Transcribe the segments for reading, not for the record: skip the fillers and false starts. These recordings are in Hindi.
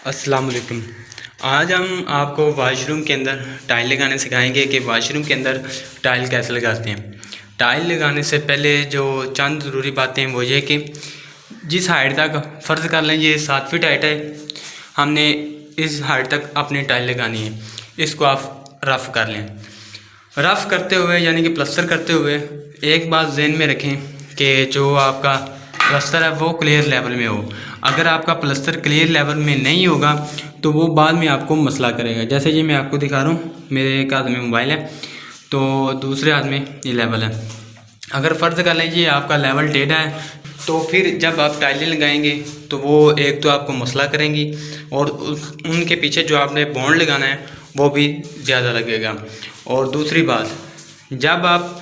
अस्सलाम वालेकुम। आज हम आपको वॉशरूम के अंदर टाइल लगाने सिखाएंगे कि वॉशरूम के अंदर टाइल कैसे लगाते हैं। टाइल लगाने से पहले जो चंद ज़रूरी बातें हैं वो ये कि जिस हाइट तक फ़र्ज़ कर लें ये 7 फीट हाइट है, हमने इस हाइट तक अपनी टाइल लगानी है। इसको आप रफ़ कर लें। रफ़ करते हुए यानी कि प्लस्तर करते हुए एक बात ज़हन में रखें कि जो आपका प्लस्तर है वो क्लियर लेवल में हो। अगर आपका प्लस्तर क्लियर लेवल में नहीं होगा तो वो बाद में आपको मसला करेगा। जैसे ये मैं आपको दिखा रहा हूँ, मेरे एक हाथ में मोबाइल है तो दूसरे हाथ में ये लेवल है। अगर फ़र्ज़ कर लें ये आपका लेवल टेढ़ा है तो फिर जब आप टाइलें लगाएंगे तो वो एक तो आपको मसला करेंगी और उनके पीछे जो आपने बॉन्ड लगाना है वो भी ज़्यादा लगेगा। और दूसरी बात, जब आप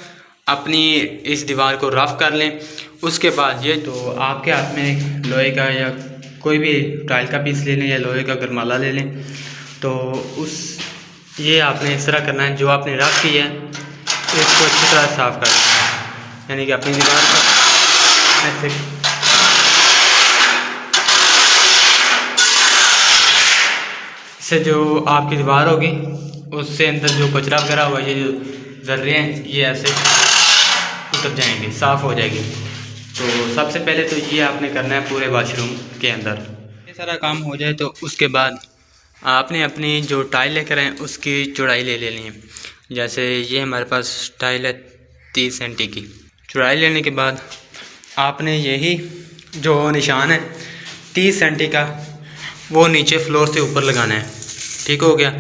अपनी इस दीवार को रफ़ कर लें उसके बाद ये तो आपके हाथ में लोहे का या कोई भी टाइल का पीस ले लें या लोहे का गरमाला ले लें, तो उस ये आपने इस तरह करना है। जो आपने रफ़ किया है इसको अच्छी तरह साफ़ कर देना है, यानी कि अपनी दीवार पर ऐसे इससे जो आपकी दीवार होगी उससे अंदर जो कचरा वगैरह हुआ, ये जो ज़र्रे हैं ये ऐसे उतर जाएंगे, साफ़ हो जाएगी। तो सबसे पहले तो ये आपने करना है पूरे वॉशरूम के अंदर। ये सारा काम हो जाए तो उसके बाद आपने अपनी जो टाइल लेकर आए उसकी चौड़ाई ले लेनी है। जैसे ये हमारे पास टाइल है 30 सेंटी की। चौड़ाई लेने के बाद आपने यही जो निशान है 30 सेंटी का वो नीचे फ्लोर से ऊपर लगाना है। ठीक हो गया।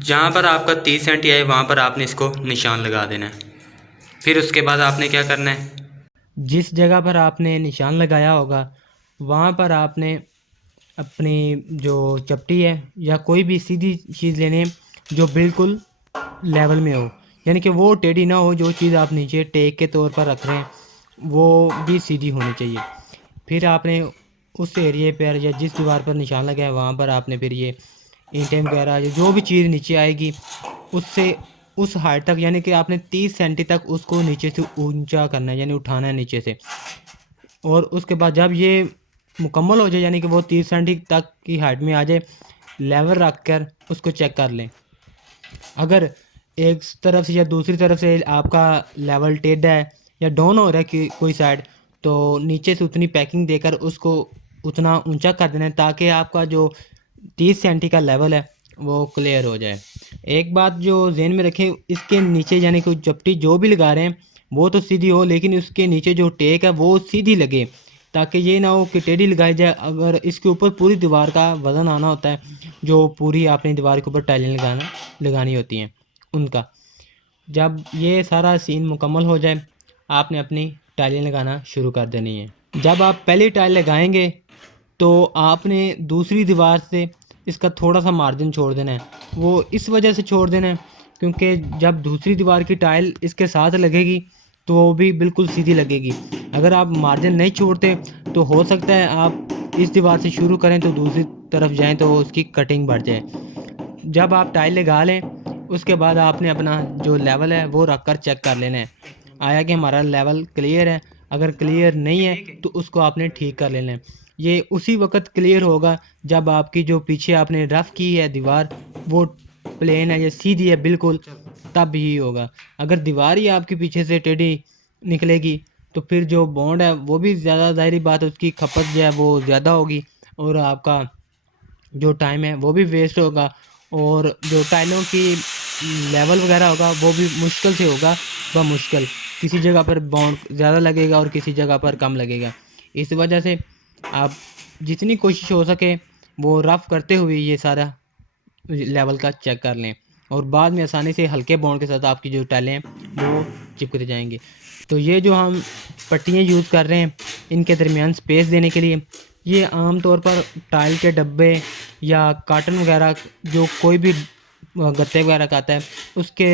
जहाँ पर आपका 30 सेंटी है वहाँ पर आपने इसको निशान लगा देना है। फिर उसके बाद आपने क्या करना है, जिस जगह पर आपने निशान लगाया होगा वहाँ पर आपने अपनी जो चपटी है या कोई भी सीधी चीज़ लेनी है जो बिल्कुल लेवल में हो, यानी कि वो टेढ़ी ना हो। जो चीज़ आप नीचे टेक के तौर पर रख रहे हैं वो भी सीधी होनी चाहिए। फिर आपने उस एरिए पर या जिस दीवार पर निशान लगा है वहाँ पर आपने फिर ये ईंटें वगैरह जो भी चीज़ नीचे आएगी उससे उस हाइट तक, यानी कि आपने 30 सेंटी तक उसको नीचे से ऊंचा करना है, यानी उठाना है नीचे से। और उसके बाद जब ये मुकम्मल हो जाए यानी कि वो 30 सेंटी तक की हाइट में आ जाए, लेवल रख कर उसको चेक कर लें। अगर एक तरफ से या दूसरी तरफ से आपका लेवल टेढ़ा है या डाउन हो रहा है कि कोई साइड, तो नीचे से उतनी पैकिंग देकर उसको उतना ऊंचा कर देना है ताकि आपका जो 30 सेंटी का लेवल है वो क्लियर हो जाए। एक बात जो ज़हन में रखें, इसके नीचे यानी कि चपटी जो भी लगा रहे हैं वो तो सीधी हो, लेकिन उसके नीचे जो टेक है वो सीधी लगे, ताकि ये ना हो कि टेढ़ी लगाई जाए। अगर इसके ऊपर पूरी दीवार का वज़न आना होता है, जो पूरी आपने दीवार के ऊपर टाइलें लगानी होती हैं उनका। जब ये सारा सीन मुकम्मल हो जाए आपने अपनी टाइलें लगाना शुरू कर देनी है। जब आप पहली टाइल लगाएंगे तो आपने दूसरी दीवार से इसका थोड़ा सा मार्जिन छोड़ देना है। वो इस वजह से छोड़ देना है क्योंकि जब दूसरी दीवार की टाइल इसके साथ लगेगी तो वो भी बिल्कुल सीधी लगेगी। अगर आप मार्जिन नहीं छोड़ते तो हो सकता है आप इस दीवार से शुरू करें तो दूसरी तरफ जाएं तो उसकी कटिंग बढ़ जाए। जब आप टाइल लगा लें उसके बाद आपने अपना जो लेवल है वो रख कर चेक कर लेना है आया कि हमारा लेवल क्लियर है। अगर क्लियर नहीं है तो उसको आपने ठीक कर लेना है। ये उसी वक्त क्लियर होगा जब आपकी जो पीछे आपने रफ़ की है दीवार वो प्लेन है या सीधी है बिल्कुल, तब ही होगा। अगर दीवार ही आपके पीछे से टेढ़ी निकलेगी तो फिर जो बॉन्ड है वो भी ज़्यादा, ज़ाहिर बात है उसकी खपत जो है वो ज़्यादा होगी और आपका जो टाइम है वो भी वेस्ट होगा और जो टाइलों की लेवल वगैरह होगा वो भी मुश्किल से होगा। मुश्किल किसी जगह पर बाउंड ज़्यादा लगेगा और किसी जगह पर कम लगेगा। इस वजह से आप जितनी कोशिश हो सके वो रफ़ करते हुए ये सारा लेवल का चेक कर लें और बाद में आसानी से हल्के बाउंड के साथ आपकी जो टाइलें हैं वो चिपकते जाएंगे। तो ये जो हम पट्टियाँ यूज़ कर रहे हैं इनके दरमियान स्पेस देने के लिए, ये आम तौर पर टाइल के डब्बे या कार्टन वगैरह जो कोई भी गत्ते वगैरह का आता है उसके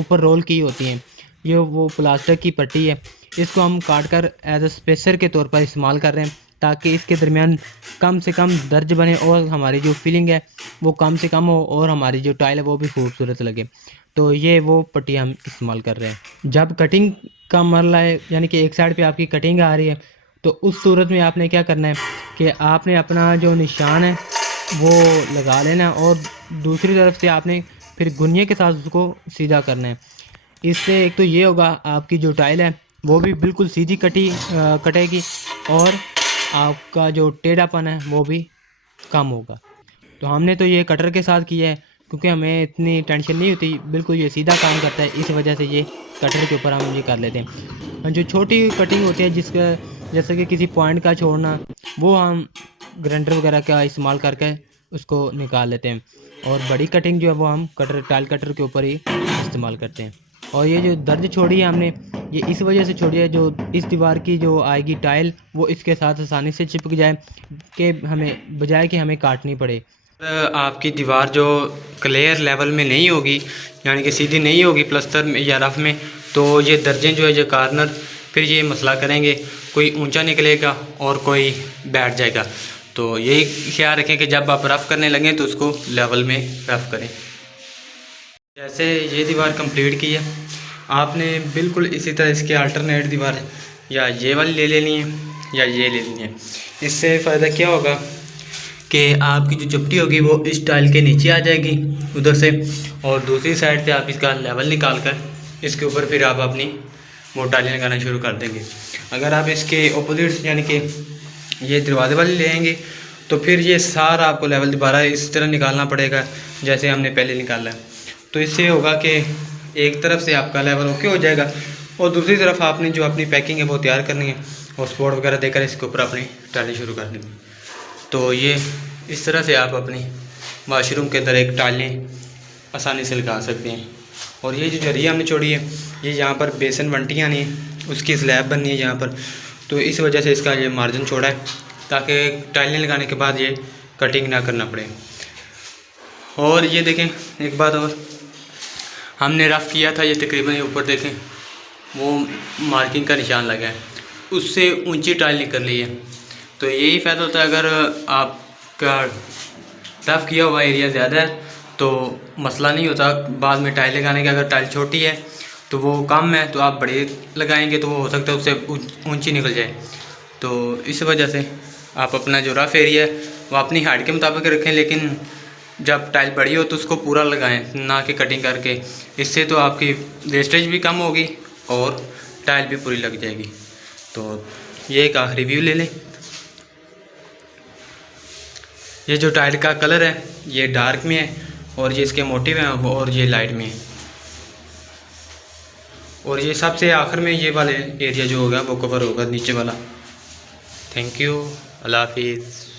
ऊपर रोल की होती हैं। ये वो प्लास्टिक की पट्टी है, इसको हम काट कर एज अ स्पेसर के तौर पर इस्तेमाल कर रहे हैं ताकि इसके दरमियान कम से कम दर्ज बने और हमारी जो फीलिंग है वो कम से कम हो और हमारी जो टाइल है वो भी खूबसूरत लगे। तो ये वो पट्टी हम इस्तेमाल कर रहे हैं। जब कटिंग का मरला है यानी कि एक साइड पे आपकी कटिंग आ रही है तो उस सूरत में आपने क्या करना है कि आपने अपना जो निशान है वो लगा लेना और दूसरी तरफ से आपने फिर गुनिये के साथ उसको सीधा करना है। इससे एक तो ये होगा, आपकी जो टाइल है वो भी बिल्कुल सीधी कटेगी और आपका जो टेढ़ापन है वो भी कम होगा। तो हमने तो ये कटर के साथ किया है क्योंकि हमें इतनी टेंशन नहीं होती, बिल्कुल ये सीधा काम करता है, इस वजह से ये कटर के ऊपर हम ये कर लेते हैं। जो छोटी कटिंग होती है जिसका, जैसे कि किसी पॉइंट का छोड़ना, वो हम ग्राइंडर वगैरह का इस्तेमाल करके उसको निकाल लेते हैं। और बड़ी कटिंग जो है वो हम टाइल कटर के ऊपर ही इस्तेमाल करते हैं। और ये जो दर्ज छोड़ी है हमने, ये इस वजह से छोड़ी है, जो इस दीवार की जो आएगी टाइल वो इसके साथ आसानी से चिपक जाए, कि हमें बजाय कि हमें काटनी पड़े। आपकी दीवार जो क्लियर लेवल में नहीं होगी, यानी कि सीधी नहीं होगी प्लस्तर में या रफ में, तो ये दर्जें जो है जो कॉर्नर फिर ये मसला करेंगे, कोई ऊंचा निकलेगा और कोई बैठ जाएगा। तो यही ख्याल रखें कि जब आप रफ़ करने लगें तो उसको लेवल में रफ़ करें। जैसे ये दीवार कंप्लीट की है, आपने बिल्कुल इसी तरह इसके अल्टरनेट दीवार या ये वाली ले लेनी है या ये ले लेनी है। इससे फ़ायदा क्या होगा कि आपकी जो चपटी होगी वो इस टाइल के नीचे आ जाएगी उधर से, और दूसरी साइड से आप इसका लेवल निकाल कर इसके ऊपर फिर आप अपनी वो टाइलें लगाना शुरू कर देंगे। अगर आप इसके ऑपोजिट यानी कि ये दरवाजे वाली ले आएंगे तो फिर ये सारा आपको लेवल दोबारा इस तरह निकालना पड़ेगा जैसे हमने पहले निकाला है। तो इससे होगा कि एक तरफ से आपका लेवल ओके हो जाएगा और दूसरी तरफ आपने जो अपनी पैकिंग है वो तैयार करनी है और स्पॉट वगैरह देकर इसके ऊपर अपनी टाइलें शुरू कर देंगे। तो ये इस तरह से आप अपनी वाशरूम के अंदर एक टाइलें आसानी से लगा सकते हैं। और ये जो जरिया हमने छोड़ी है, ये यहाँ पर बेसन वंटियाँ नहीं है, उसकी स्लैब बननी है यहाँ पर, तो इस वजह से इसका ये मार्जिन छोड़ा है ताकि टाइलें लगाने के बाद ये कटिंग ना करना पड़े। और ये देखें एक बात और, हमने रफ़ किया था ये तकरीबन ऊपर देखें वो मार्किंग का निशान लगा है, उससे ऊंची टाइल निकल रही है। तो यही फ़ायदा होता है, अगर आपका रफ़ किया हुआ एरिया ज़्यादा है तो मसला नहीं होता बाद में टाइल लगाने का। अगर टाइल छोटी है तो वो कम है तो आप बड़े लगाएंगे तो वो हो सकता है उससे ऊंची निकल जाए। तो इस वजह से आप अपना जो रफ़ एरिया है वो अपनी हाइट के मुताबिक रखें, लेकिन जब टाइल बड़ी हो तो उसको पूरा लगाएं, ना कि कटिंग करके। इससे तो आपकी वेस्टेज भी कम होगी और टाइल भी पूरी लग जाएगी। तो ये एक आखिरी व्यू ले लें। ये जो टाइल का कलर है ये डार्क में है और ये इसके मोटिव हैं और ये लाइट में है। और ये सबसे आखिर में ये वाले एरिया जो होगा वो कवर होगा नीचे वाला। थैंक यू, अल्लाह हाफिज़।